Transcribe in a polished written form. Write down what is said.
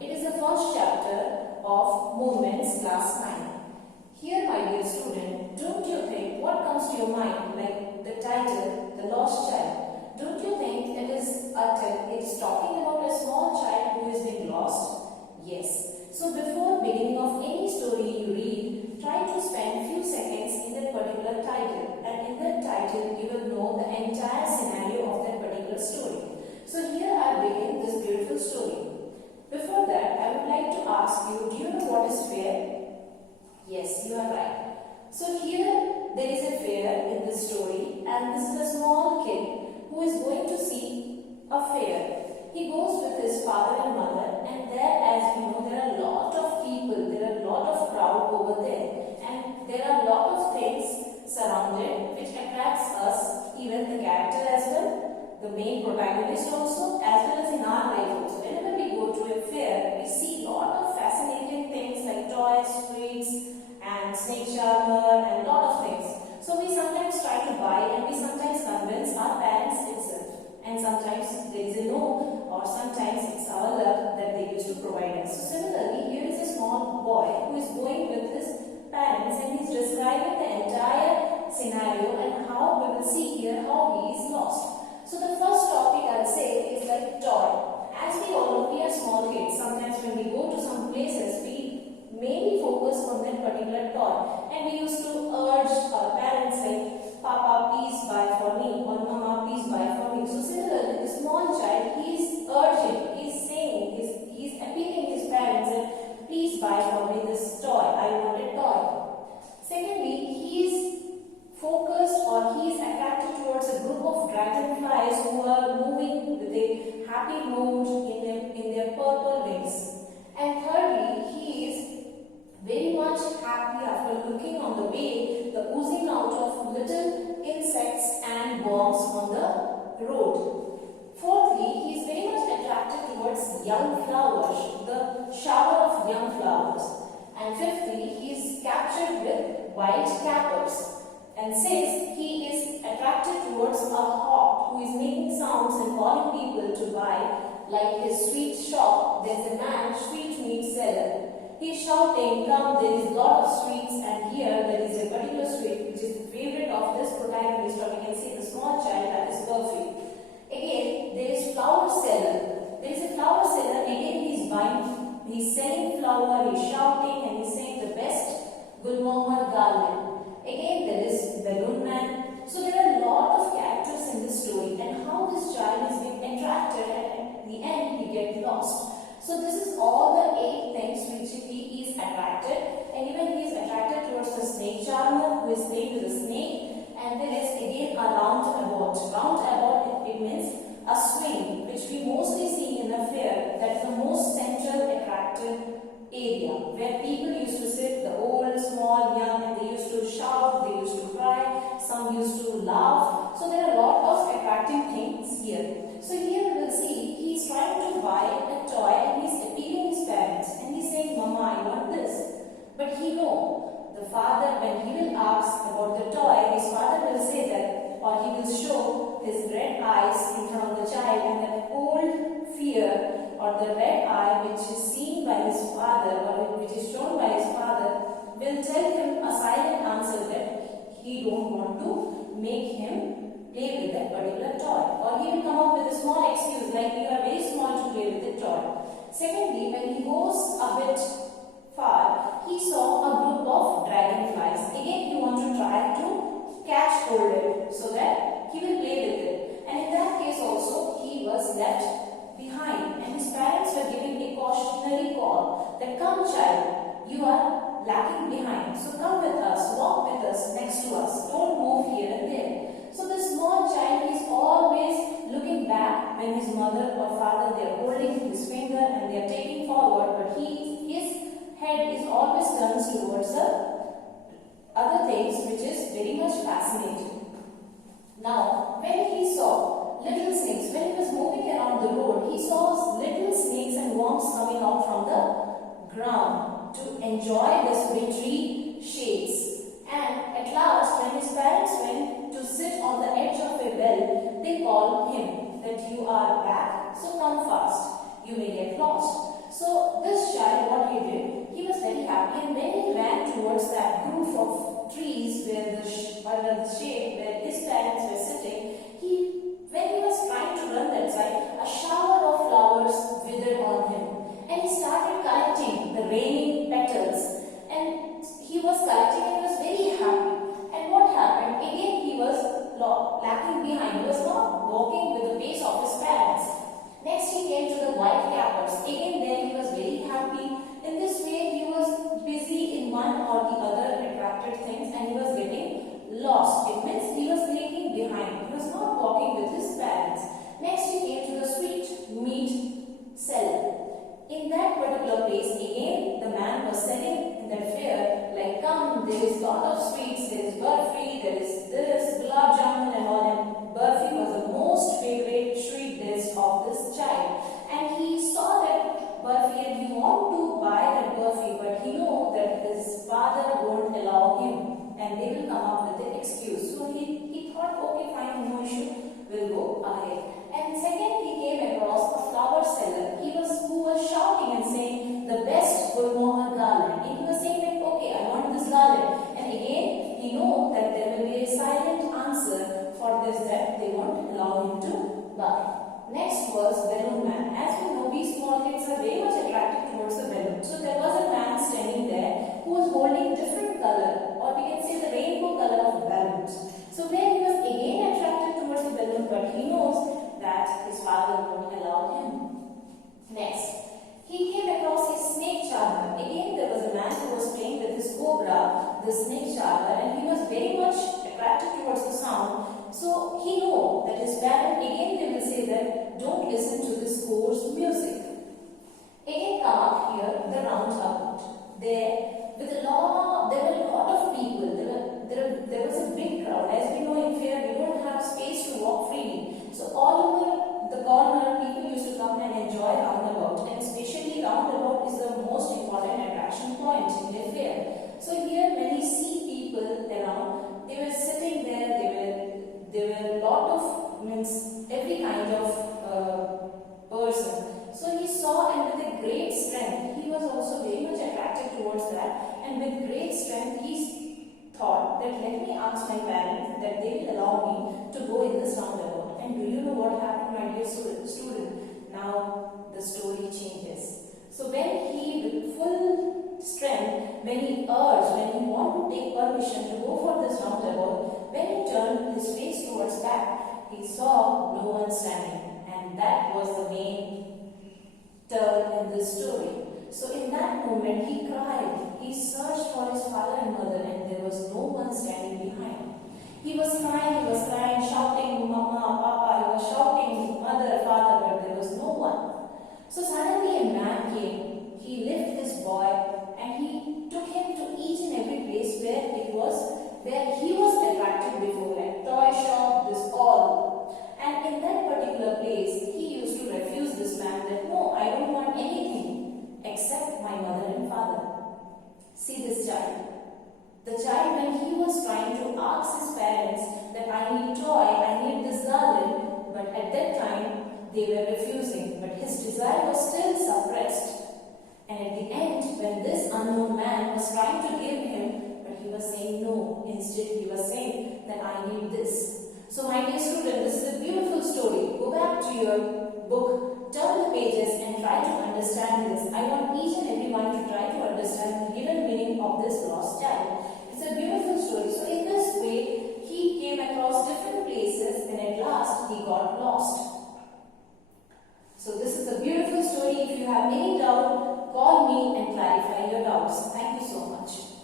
It is the first chapter of Movements, class 9. Here, my dear student, don't you think what comes to your mind, like the title, The Lost Child? Don't you think it's talking about a small child who has been lost? Yes. So before beginning of any story you read, try to spend few seconds in that particular title, and in that title you will know the entire scenario of that particular story. So here I begin this beautiful story. Before that, I would like to ask you, do you know what is fair? Yes, you are right. So here there is a fair in this story, and this is a small kid who is going to see a fair. He goes with his father and mother, and there, as we know, there are a lot of people, there are a lot of crowd over there, and there are a lot of things surrounded which attracts us, even the character as well, the main protagonist also, as well as in our life also. Whenever we go to a fair, we see a lot of fascinating things like toys, sweets, and snake charmer, and a lot of things. So we sometimes try to buy, and we sometimes convince our parents itself. And sometimes there is a no, or sometimes it's our luck that they used to provide us. So similarly, here is a small boy who is going with his parents, and he's describing the entire scenario and how we will see here how he is lost. So the first topic I'll say is like toy. As we all know, we are small kids. Sometimes when we go to some places, we mainly focus on that particular toy, and we used to urge our parents like, Papa, please buy for me, or Mama, please buy for me. So similarly, the small child, he is urging, he is saying, he is appealing his parents that please buy for me this toy, I want a toy. Secondly, he is focused, or he is attracted towards a group of dragonflies who are moving with a happy mood in their purple wings. And thirdly, he is very much happy after looking on the way, the oozing out of little insects and worms on the road. Fourthly, he is very much attracted towards young flowers, the shower of young flowers. And fifthly, he is captured with wild cappers. And sixth, he is attracted towards a hawk who is making sounds and calling people to buy, like his sweet shop. There is a man, sweet meat seller. He is shouting, come, there is a lot of sweets, and here there is a particular sweet which is the favorite of this protagonist, or we can say the small child, that is perfume. Again, there is flower seller. There is a flower seller, again he is buying, he is selling flower, he is shouting, and he is saying the best Gulmohar garland. Again, there is balloon man. So there are a lot of characters in this story, and how this child is being attracted, and at the end he gets lost. So this is all the 8 things which he is attracted, and even he is attracted towards the snake charmer who is playing with the snake, and there is again a roundabout. Roundabout, it means a swing which we mostly see in a fair. That is the most central attractive area where people used to sit, the old, small, young, and they used to shout, they used to cry, some used to laugh. So there are a lot of attractive things here. So here we will see he is trying to buy a toy, and he is appealing his parents, and he is saying, Mama, I want this. But he know, the father, when he will ask about the toy, his father will say that, or he will show his red eyes in front of the child, and that old fear, or the red eye which is seen by his father, or which is shown by his father, will tell him a silent answer that he don't want to make him play with that particular toy. Or he will come up with a small excuse like, you are very small to play with the toy. Secondly, when he goes a bit far, he saw a group of dragonflies. Again, he wants to try to catch hold of it so that he will play with it. And in that case also, he was left behind, and his parents were giving a cautionary call that, come child, you are lacking behind, so come with us, walk with us, next to us, don't move here and there. So the small child is always looking back when his mother or father, they are holding his finger and they are taking forward, but his head is always turned towards the other things, which is very much fascinating. Now, when he saw little snakes, when he was moving around the road, he saw little snakes and worms coming out from the ground to enjoy the wintry shades. And at last, when his parents went to sit on the edge of a well, they called him that you are back, so come fast, you may get lost. So this child, what he did, he was very happy, and when he ran towards that group of trees where under the shade where his parents were sitting, when he was trying to run that side, a shower of flowers withered on him, and he started collecting the raining petals, and he was collecting and he was very happy. And what happened? Again he was lacking behind. He was not walking with the pace of his parents. Next he came to the white cappers. Again then he was very happy. In this way he was busy in one or the other attracted things, and he was getting lost. It means he was lagging behind. He was not walking with his parents. Next he came to the sweet meat seller. In that particular place, again the man was selling in that fair, like, come, there is lot of sweets, there is burfi, there is this, gulab jamun and all, and burfi was the most favorite sweet dish of this child. And he saw that burfi and he wanted to buy that burfi, but he knew that his father won't allow him and they will come up with an excuse. So he thought, okay, fine, no issue, we'll go ahead. And second, he came across a flower seller. Who was shouting and saying, the best Gulmohar garland. And he was saying like, okay, I want this garland. And again, he knew that there will be a silent answer for this, that they won't allow him to buy. Next was balloon man. As we know, we small kids are very much attracted towards the balloon. So there was a man standing there who was holding different color, or we can say the rainbow color of balloons. So where he was again attracted towards the balloon, but he knows that his father won't allow him. Next, he came across a snake charmer. Again, there was a man who was playing with his cobra, the snake charmer, and he was very much attracted towards the sound. So he knew that his parents, again they will say that don't listen to this coarse music. Again come up here, the roundabout. There were a lot of people. There was a big crowd. As we know in fair, we don't have space to walk freely. So all over the corner, people used to come and enjoy roundabout. And especially roundabout is the most important attraction point in the fair. So here when we see people around, they were sitting there. There were a lot of every kind of person. So he saw, and with a great strength, he was also very much attracted towards that, and with great strength he thought that let me ask my parents that they will allow me to go in this roundabout. And do you know what happened, my dear student? Now the story changes. So when he, with full strength, when he wanted to take permission to go for this roundabout, when he turned his face towards back, he saw no one standing, and that was the main turn in this story. So in that moment he cried. He searched for his father and mother, and there was no one standing behind. He was crying, shouting, Mama, Papa. He was shouting, Mother, Father, but there was no one. So suddenly a man came. He lifted his boy and he took him to each and every place where he was attracted before, like toy shop, this all. And in that particular place, he used to refuse this man that, no, I don't want anything except my mother and father. See this child. The child, when he was trying to ask his parents that I need toy, I need this garland, but at that time they were refusing. But his desire was still suppressed. And at the end, when this unknown man was trying to give him, but he was saying no. Instead, he was saying that I need this. So my dear student, this is a beautiful story. Go back to your book, turn the pages and try to understand this. I want each and everyone to try to understand the hidden meaning of this lost child. It's a beautiful story. So in this way, he came across different places and at last he got lost. So this is a beautiful story. If you have any doubt, call me and clarify your doubts. Thank you so much.